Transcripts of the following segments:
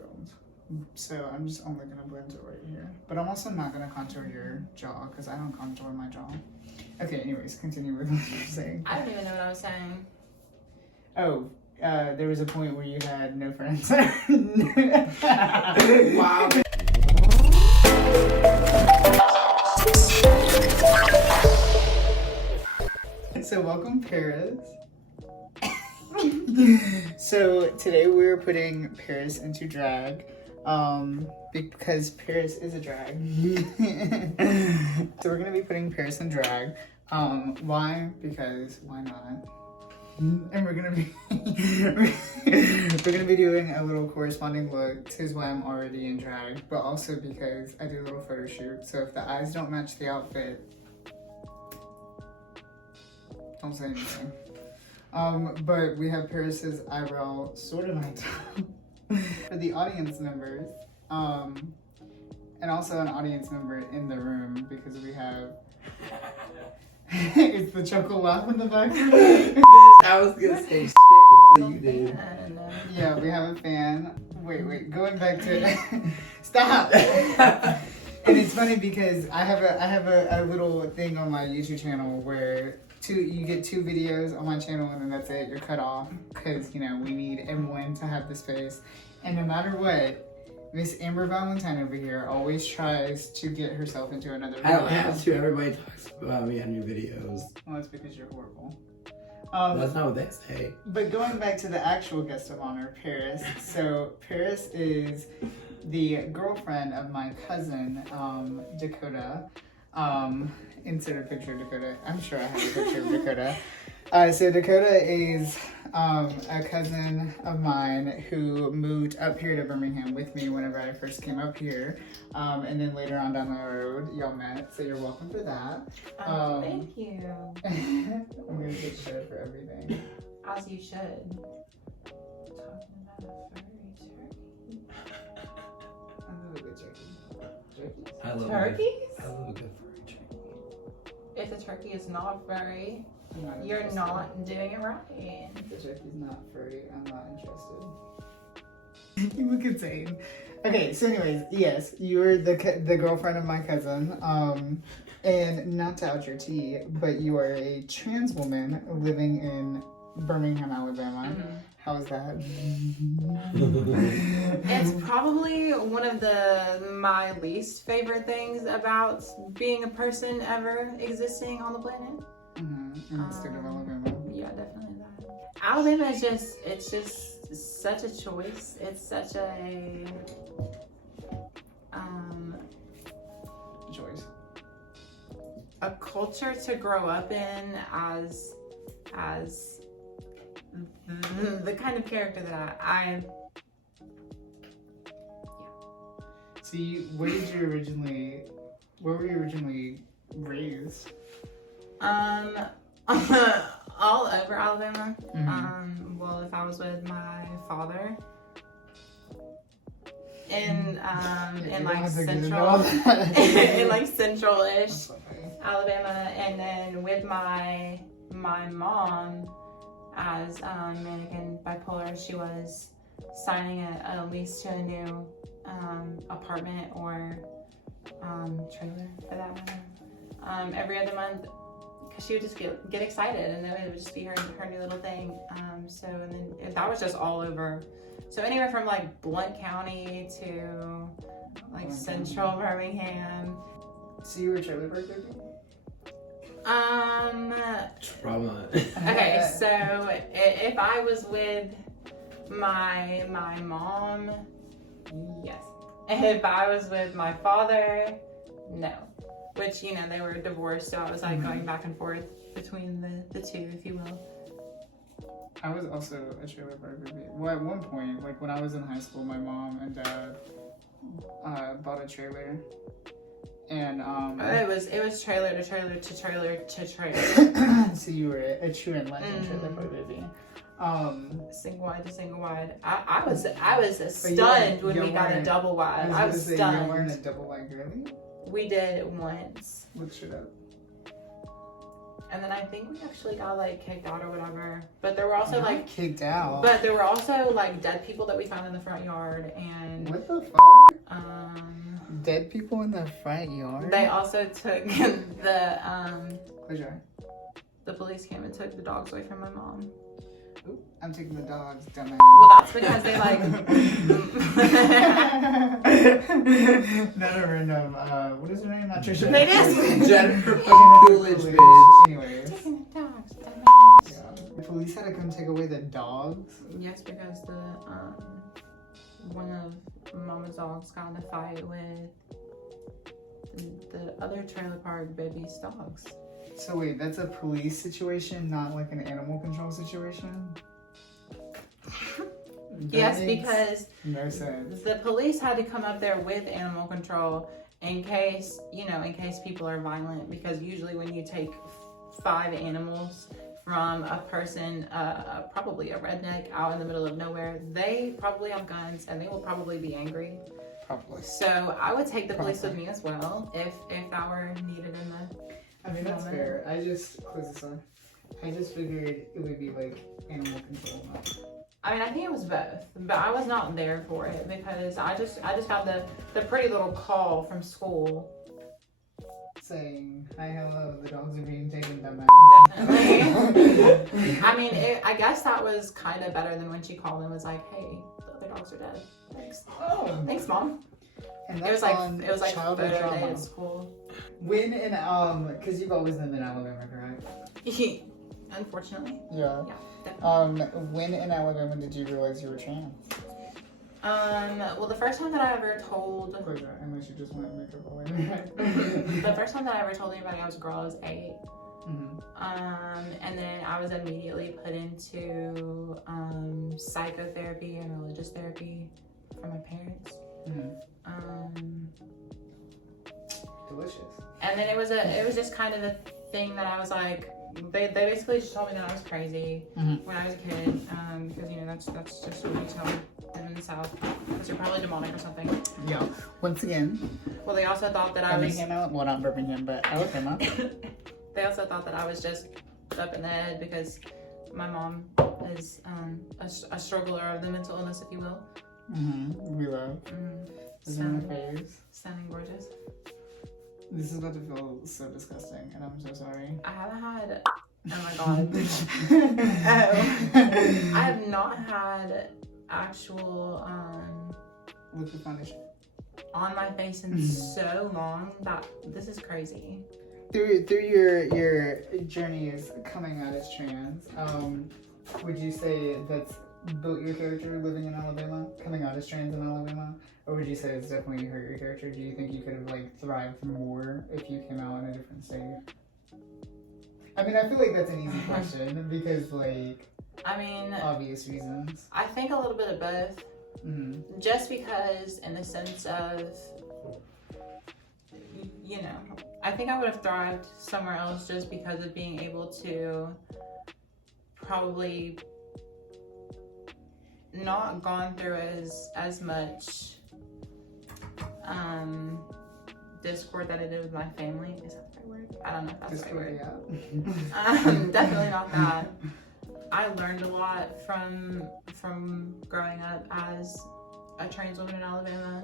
cheekbones. So I'm just only gonna blend it right here. But I'm also not gonna contour your jaw because I don't contour my jaw. Okay, anyways, continue with what you're saying. I don't even know what I was saying. Oh, there was a point where you had no friends. Wow. So welcome, Paris. So today we're putting Paris into drag, because Paris is a drag. So we're gonna be putting Paris in drag. Why? Because why not? And we're gonna be doing a little corresponding look to why I'm already in drag, but also because I do a little photo shoot. So if the eyes don't match the outfit, don't say anything. But we have Paris's eyebrow sort of on top for the audience members, and also an audience member in the room because we have. It's the chuckle laugh in the back. I was gonna say shit, so you did. Yeah, we have a fan. Wait, going back to stop. And it's funny because I have a little thing on my YouTube channel where you get 2 videos on my channel and then that's it. You're cut off because we need everyone to have the space. And no matter what, Miss Amber Valentine over here always tries to get herself into another video. I don't have to. Everybody talks about me on your videos. Well, it's because you're horrible. That's not what they say. But going back to the actual guest of honor, Paris. So Paris is the girlfriend of my cousin, Dakota. Insert a picture of Dakota. I'm sure I have a picture of Dakota. So Dakota is a cousin of mine who moved up here to Birmingham with me whenever I first came up here. And then later on down the road, y'all met. So you're welcome for that. Thank you. I'm going to get shit for everything. As you should. Talking about a furry turkey. I love a good turkey. Turkeys? I love Turkeys? I love a good furry turkey. If the turkey is not furry, I'm you're interested. not doing it right. If the turkey's not furry, I'm not interested. You look insane. Okay, so anyways, yes, you're the girlfriend of my cousin. And not to out your tea, but you are a trans woman living in Birmingham, Alabama. Mm-hmm. How's that? It's probably one of my least favorite things about being a person ever existing on the planet. In the state of Alabama. Yeah, definitely that. Alabama is it's just such a choice. It's such a Choice. a culture to grow up in as the kind of character that I See, where were you originally raised? all over Alabama. Mm-hmm. Well, if I was with my father in like central in like central-ish Alabama, and then with my mom as Dominican bipolar, she was signing a lease to a new apartment or trailer for that matter every other month, because she would just get excited and then it would just be her new little thing. So and then that was just all over. So anywhere from like Blount County to like central Birmingham. So you were a trailer park baby? Trauma. Okay, so if I was with my mom, yes. If I was with my father, no. Which, they were divorced, so I was like going back and forth between the two, if you will. I was also a trailer park baby. Well, at one point, like when I was in high school, my mom and dad bought a trailer. And It was trailer to trailer to trailer to trailer. So you were a true and legend trailer park baby. Single wide to single wide. I was stunned when we got a double wide. I was stunned. You weren't a double wide girly? We did it once. Look shit up. And then I think we actually got like kicked out or whatever. But there were also like kicked out. But there were also like dead people that we found in the front yard, and what the fuck? Dead people in the front yard. They also took the police came and took the dogs away from my mom. Ooh, I'm taking the dogs, dumbass. Well, that's because they like. Not a random. What is her name? Not Trisha. They did. Jennifer Coolidge, bitch. Anyways. Taking the dogs, dumbass. Yeah. The police had to come take away the dogs. Yes, because the one of Mama's dogs got in a fight with the other trailer park baby's dogs. So wait, that's a police situation, not like an animal control situation? Yes, because no sense. the police had to come up there with animal control in case people are violent, because usually when you take 5 animals from a person, probably a redneck out in the middle of nowhere, they probably have guns and they will probably be angry. Probably. So I would take the police with me as well if that were needed in the. I mean, that's fair. I just figured it would be like animal control. I mean, I think it was both, but I was not there for it because I just got the pretty little call from school saying, "Hi, hello, the dogs are being taken down." Definitely. I mean, I guess that was kind of better than when she called and was like, "Hey, the other dogs are dead. Thanks." Oh, thanks, Mom. And It was like childhood photo day trauma. at school. When in because you've always lived in Alabama, correct? Unfortunately. Yeah. Yeah, definitely. When in Alabama did you realize you were trans? Well, the first time that I ever told. Unless you just want to make up a way. The first time that I ever told anybody I was a girl, I was 8. Mm-hmm. And then I was immediately put into psychotherapy and religious therapy from my parents. Mm-hmm. Delicious. And then it was just kind of a thing that I was like, they basically just told me that I was crazy when I was a kid, because that's just what we tell them in the South, because you're probably demonic or something. Yeah. Once again. Well, they also thought that I was. Well, not Birmingham, but Alabama. They also thought that I was just up in the head because my mom is a struggler of the mental illness, if you will. Mm-hmm. We love. Sounding gorgeous. This is about to feel so disgusting, and I'm so sorry. I haven't had. Oh my god. I have not had actual liquid foundation on my face in so long that this is crazy. Through your journey is coming out as trans, would you say that's built your character living in Alabama, coming out as trans in Alabama? Or would you say it's definitely hurt your character? Do you think you could have like thrived more if you came out in a different state? I mean, I feel like that's an easy question because obvious reasons. I think a little bit of both. Mm-hmm. Just because in the sense of, I think I would have thrived somewhere else just because of being able to probably not gone through as much discord that I did with my family. Is that the right word? I don't know if that's discord, the right word. Yeah. Definitely not that. I learned a lot from growing up as a trans woman in Alabama,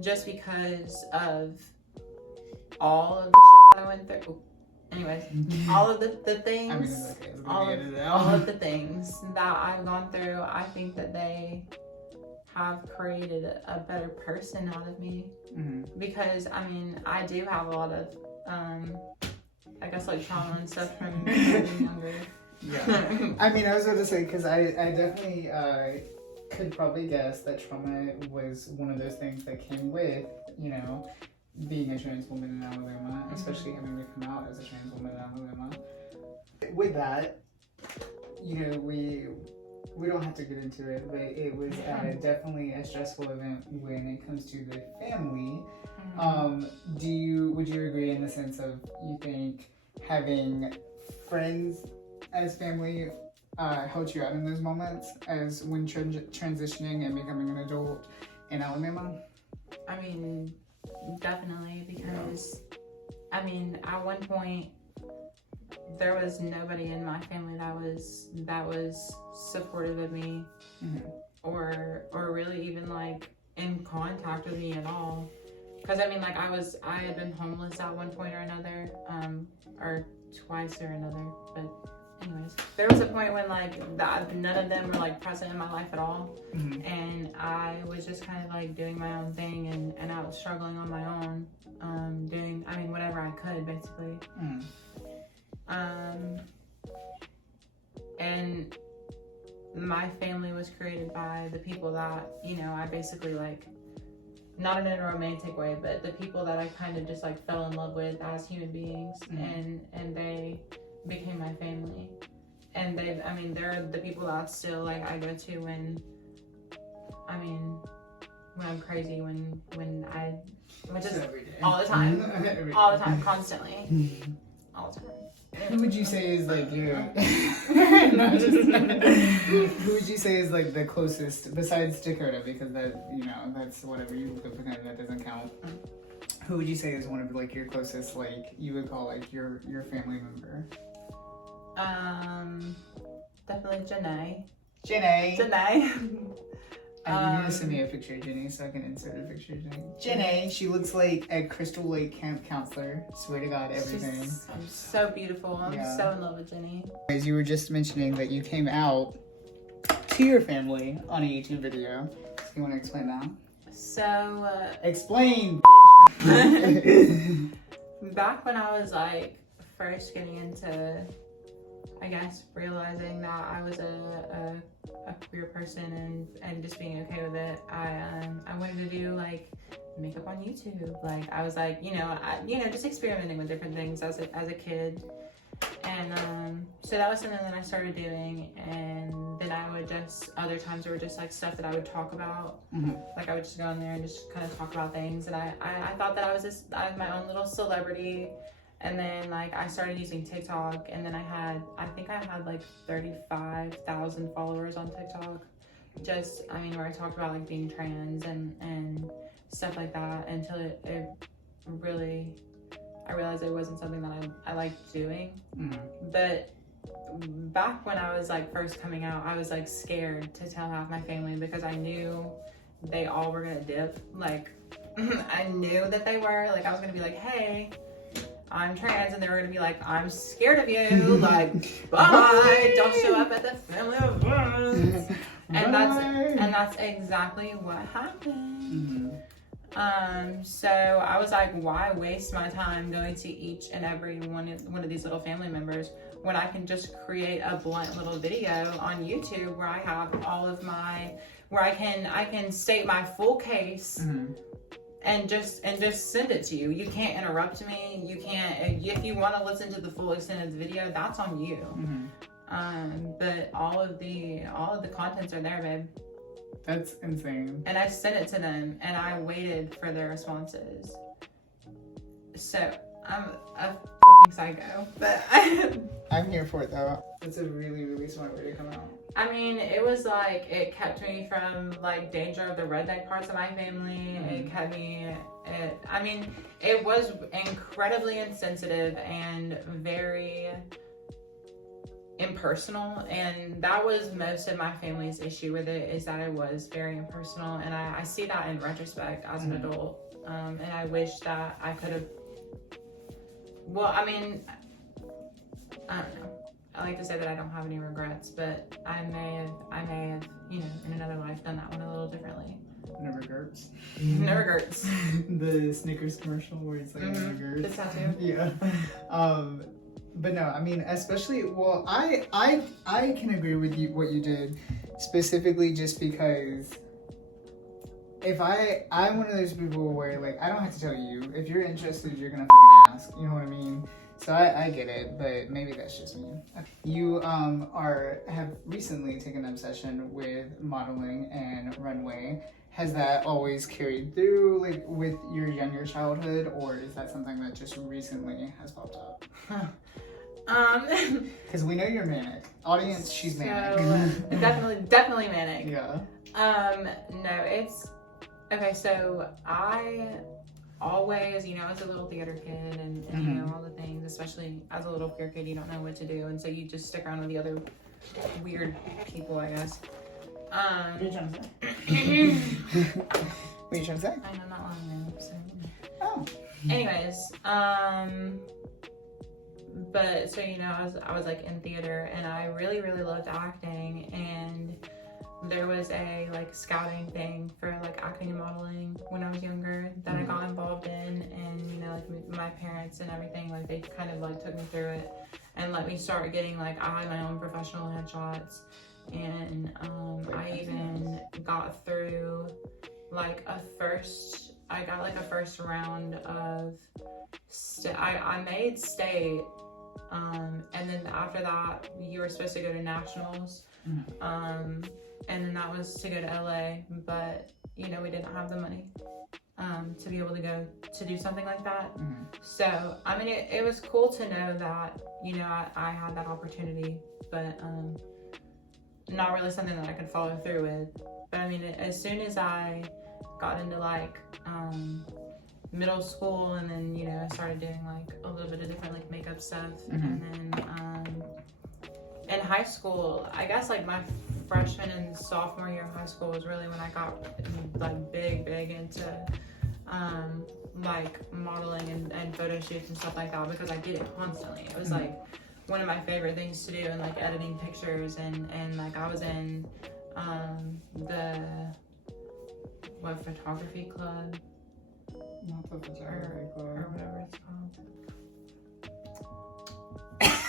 just because of all of the shit that I went through. Anyways, all of the things, I mean, it's okay. It's all of the things that I've gone through, I think that they have created a better person out of me. Because I do have a lot of I guess like trauma and stuff from being younger. Yeah. I mean, I was about to say, because I definitely could probably guess that trauma was one of those things that came with, being a trans woman in Alabama, especially, we come out as a trans woman in Alabama. With that, we don't have to get into it, but it was definitely a stressful event when it comes to the family. Would you agree in the sense of you think having friends as family helped you out in those moments as when transitioning and becoming an adult in Alabama? I mean, definitely, because at one point there was nobody in my family that was supportive of me, or really even like in contact with me at all. Because I mean, like I had been homeless at one point or another, or twice or another. But anyways, there was a point when like none of them were like present in my life at all, and I was just kind of like doing my own thing, and I was struggling on my own, doing whatever I could basically. And my family was created by the people that, you know, I basically like, not in a romantic way, but the people that I kind of just like fell in love with as human beings, and they became my family. And they're the people that still like I go to when I'm crazy, which is all the time, constantly, all the time. Who would you say is like your? Who would you say is like the closest besides Dakota? Because that, you know, that's whatever you look up to, that doesn't count. Who would you say is one of like your closest, like you would call like your family member? Definitely Janae. You're gonna send me a picture of Jenny so I can insert a picture of Jenny. Jenny, she looks like a Crystal Lake camp counselor. Swear to God, everything. She's so beautiful. I'm so in love with Jenny. As you were just mentioning that you came out to your family on a YouTube video. You want to explain that? So, explain! Back when I was like first getting into, I guess, realizing that I was a queer person and just being okay with it, I wanted to do like makeup on YouTube. Like I was like, just experimenting with different things as a kid, and so that was something that I started doing. And then I would just, other times there were just like stuff that I would talk about. Like I would just go in there and just kind of talk about things, and I thought that I was my own little celebrity. And then like I started using TikTok, and then I think I had like 35,000 followers on TikTok. Just, where I talked about like being trans and stuff like that, until it really, I realized it wasn't something that I liked doing. But back when I was like first coming out, I was like scared to tell half my family, because I knew they all were gonna dip. Like I knew that they were, like I was gonna be like, hey, I'm trans, and they were gonna be like, I'm scared of you, like, bye, don't show up at the family events. And that's exactly what happened. So I was like, why waste my time going to each and every one of these little family members when I can just create a blunt little video on YouTube where I have all of where I can state my full case. And just send it to you. You can't interrupt me. You can't, if you want to listen to the full extent of the video, that's on you. But all of the contents are there, babe. That's insane. And I sent it to them, and I waited for their responses. So I'm a fucking psycho, but I'm here for it though. It's a really, really smart way to come out. It was like, it kept me from like danger of the redneck parts of my family. It kept me, it was incredibly insensitive and very impersonal, and that was most of my family's issue with it, is that it was very impersonal. And I see that in retrospect as an adult, and I wish that I could have, I don't know. I like to say that I don't have any regrets, but I may have, in another life done that one a little differently. Never Gertz. Never Gertz. The Snickers commercial where it's like Never Gertz. The tattoo. Yeah. But no, especially, well, I can agree with you what you did, specifically just because if I'm one of those people where like I don't have to tell you, if you're interested, you're gonna fucking ask. You know what I mean? So I get it, but maybe that's just me. You have recently taken an obsession with modeling and runway. Has that always carried through, like, with your younger childhood, or is that something that just recently has popped up? Because we know you're manic. Audience, she's manic. definitely manic. Yeah. No, it's okay. So I always, you know, as a little theater kid and you know, all the things, especially as a little queer kid, you don't know what to do. And so you just stick around with the other weird people, I guess. What are you trying to say? What are you trying to say? I know, not long ago, so. Oh. Anyways, but so, you know, I was like in theater and I really, really loved acting, and there was a like scouting thing for like acting and modeling when I was younger that I got involved in, and you know, like my parents and everything, like they kind of like took me through it and let me start getting like, I had my own professional headshots, and I even got through like I got like a first round of I made state, and then after that you were supposed to go to nationals, and then that was to go to LA, but you know, we didn't have the money to be able to go to do something like that. So I mean, it was cool to know that, you know, I had that opportunity, but not really something that I could follow through with. But I mean, as soon as I got into like middle school, and then, you know, I started doing like a little bit of different like makeup stuff, and then in high school, I guess like my freshman and sophomore year of high school was really when I got like big into like modeling and photo shoots and stuff like that, because I did it constantly. It was like one of my favorite things to do, and like editing pictures, and like I was in the photography club, Not the photography club. or whatever it's called.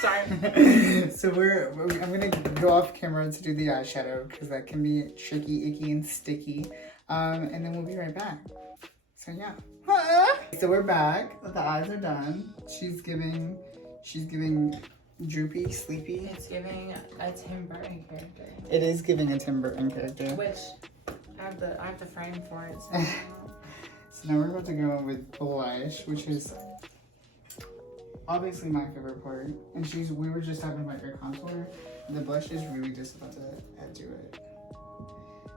Sorry. So I'm gonna go off camera to do the eyeshadow, because that can be tricky, icky, and sticky. And then we'll be right back. So yeah. So we're back. The eyes are done. She's giving droopy, sleepy. It's giving a Tim Burton character. It is giving a Tim Burton character. Which I have the frame for it. So, so now we're about to go with blush, which is obviously my favorite part. And we were just talking about your contour. The blush is really just about to add to it.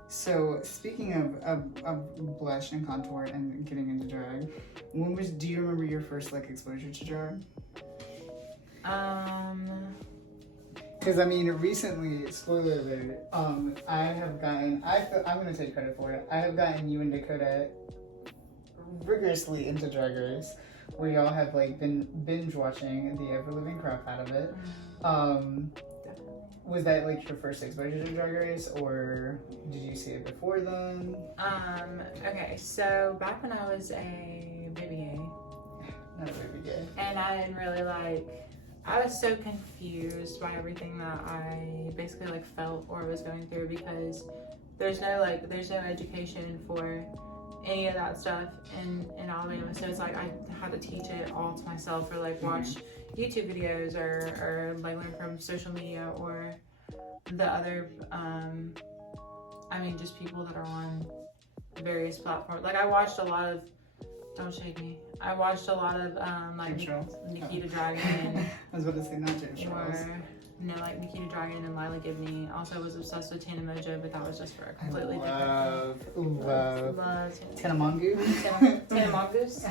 So speaking of blush and contour and getting into drag, do you remember your first like exposure to drag? Because I mean, recently, spoiler alert, I'm gonna take credit for it. I have gotten you and Dakota rigorously into Drag Race, where y'all have like been binge watching the ever living crap out of it. Was that like your first exposure to Drag Race, or did you see it before then? Okay, so back when I was a baby gay, Not a baby gay. and I didn't really I was so confused by everything that I basically like felt or was going through, because there's no education for any of that stuff in Alabama. So it's like I had to teach it all to myself, or like watch YouTube videos, or like learn from social media, or the other I mean, just people that are on various platforms. Like I watched a lot of, don't shake me, I watched a lot of like Nikita Dragon. I was about to say not James Charles. Or no, like Nikita Dragon and Lila Gibney. Also was obsessed with Tana Mojo, but that was just for a completely love Tana Mongoose. Tana Mongoose. I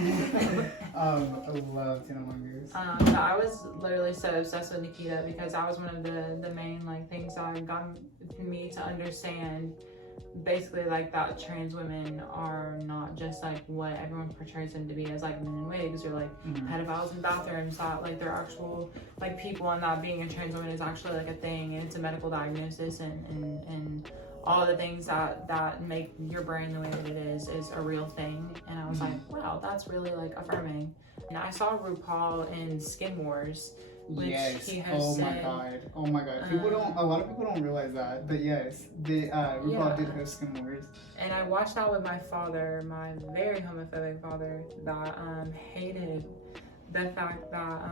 love Tana Mongoose. So I was literally so obsessed with Nikita, because that was one of the main like things that got me to understand basically like that trans women are not just like what everyone portrays them to be as, like men in wigs, or like pedophiles in bathrooms. That like they're actual like people, and that being a trans woman is actually like a thing, and it's a medical diagnosis, and all the things that make your brain the way that it is a real thing. And I was like, wow, that's really like affirming. And I saw RuPaul in Skin Wars, which yes. he hosted. Oh my god. A lot of people don't realize that, but yes, RuPaul did host Skin Wars. And I watched that with my father, my very homophobic father, that hated the fact that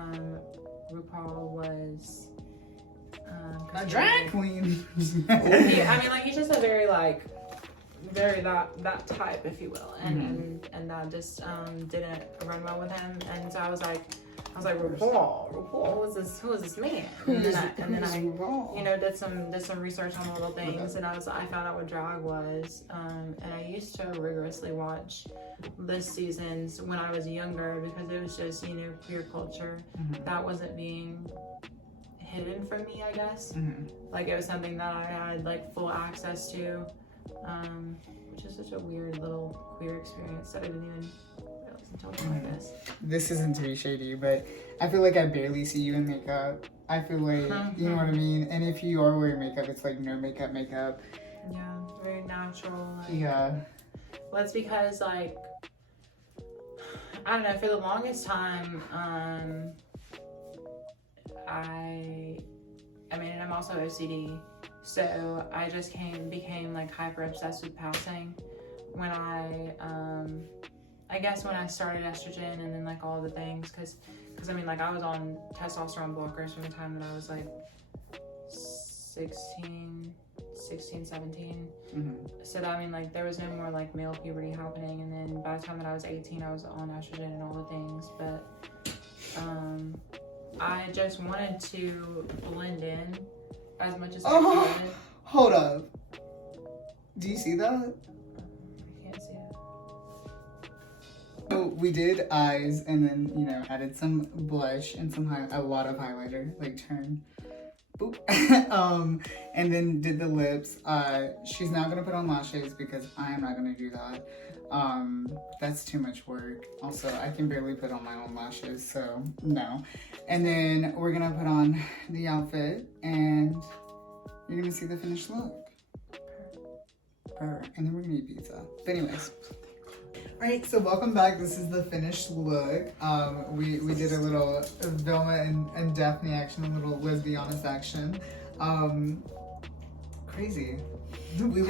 RuPaul was a drag queen. I mean, like, he's just a very that type, if you will, and that just didn't run well with him. And so I was like, I was like, RuPaul, who is this man? And then I you know, did some research on the little things, and I found out what drag was. And I used to rigorously watch the seasons when I was younger because it was just, you know, queer culture that wasn't being hidden from me, I guess. Like it was something that I had like full access to, which is such a weird little queer experience that I didn't even realize until like this. This isn't to be shady, but I feel like I barely see you in makeup. I feel like, you know what I mean? And if you are wearing makeup, it's like no makeup. Yeah, very natural. Like, Yeah. well, it's because like, I don't know, for the longest time, I mean, and I'm also OCD, so I just became like hyper obsessed with passing when I guess when I started estrogen and then like all the things, because I mean, like I was on testosterone blockers from the time that I was like 16, 17. So that, I mean, like there was no more like male puberty happening, and then by the time that I was 18, I was on estrogen and all the things, but I just wanted to blend in as much as I could. Hold up. Do you see that? I can't see it. So we did eyes and then, you know, added some blush and a lot of highlighter, like turn. Boop. And then did the lips. She's not gonna put on lashes because I am not gonna do that. That's too much work. Also, I can barely put on my own lashes, so no. And then we're gonna put on the outfit and you're gonna see the finished look. And then we're gonna eat pizza. But anyways. Alright, so welcome back. This is the finished look. We did a little Velma and Daphne action, a little lesbianis action. Crazy. We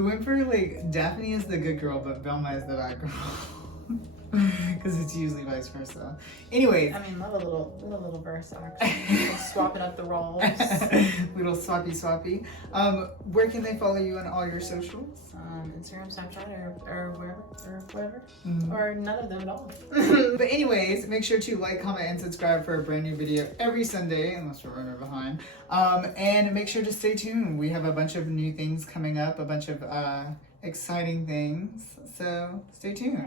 went for like Daphne is the good girl, but Velma is the bad girl. Because it's usually vice versa. Anyways. I mean, love a little verse actually. Swapping up the roles. Little swappy. Where can they follow you on all your socials? Instagram, Snapchat, or wherever, or whatever. Or none of them at all. But anyways, make sure to like, comment, and subscribe for a brand new video every Sunday, unless we're running behind. And make sure to stay tuned. We have a bunch of new things coming up, a bunch of exciting things. So stay tuned.